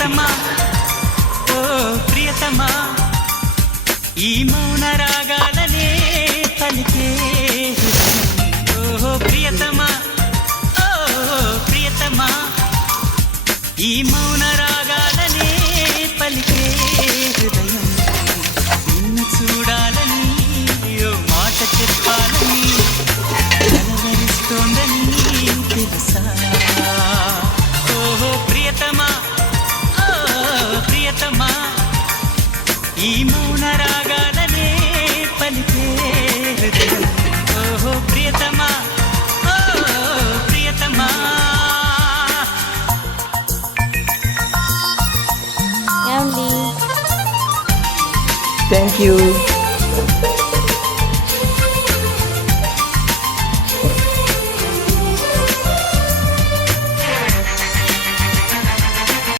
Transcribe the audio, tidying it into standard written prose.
ప్రియతమా ఓ ప్రియతమా ఈ మౌన రాగాలనే పలికే ఓ ప్రియతమా ఓ ప్రియతమా ఈ మౌన రాగాలనే పలికే హృదయం నిన్ను చూడాలని ఓ మాట చెప్పాలని కలవరిస్తోందని తెలుసా ఓ ప్రియతమా ఓ ప్రియతమా ఈ మౌన రాగాలనే పలికే హృదయం ఓ ప్రియతమా ఓ ప్రియతమా. ఏమండి? Thank you.